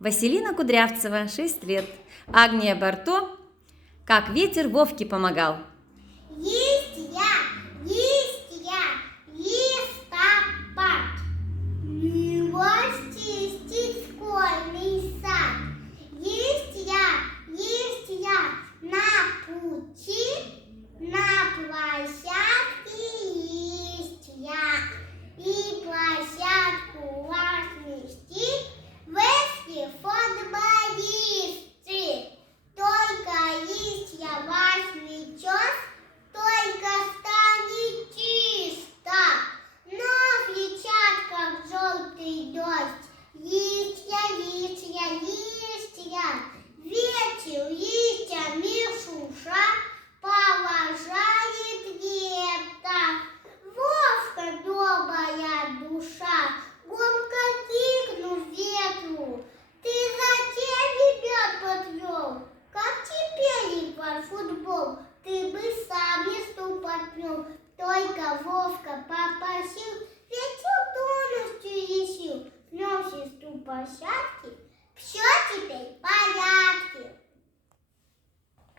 Василина Кудрявцева, 6 лет. Агния Барто, как ветер Вовке помогал. Есть я, листопад, его чистит школьный сад. Есть я, на пути, на площадке есть я. И площадку возместит вески футболисты. Только есть я вас мечет, только станет чисто. Но влечат, как желтый дождь. Есть я, ветер листьями шуша поважает ветер. Вовка, добрая душа, громко крикнув ветру: ты зачем ребят подвел? Как теперь играть в футбол? Ты бы сам не ступать мел. Только Вовка попросил, ветер полностью решил. Снес из ту площадки, все теперь в порядке.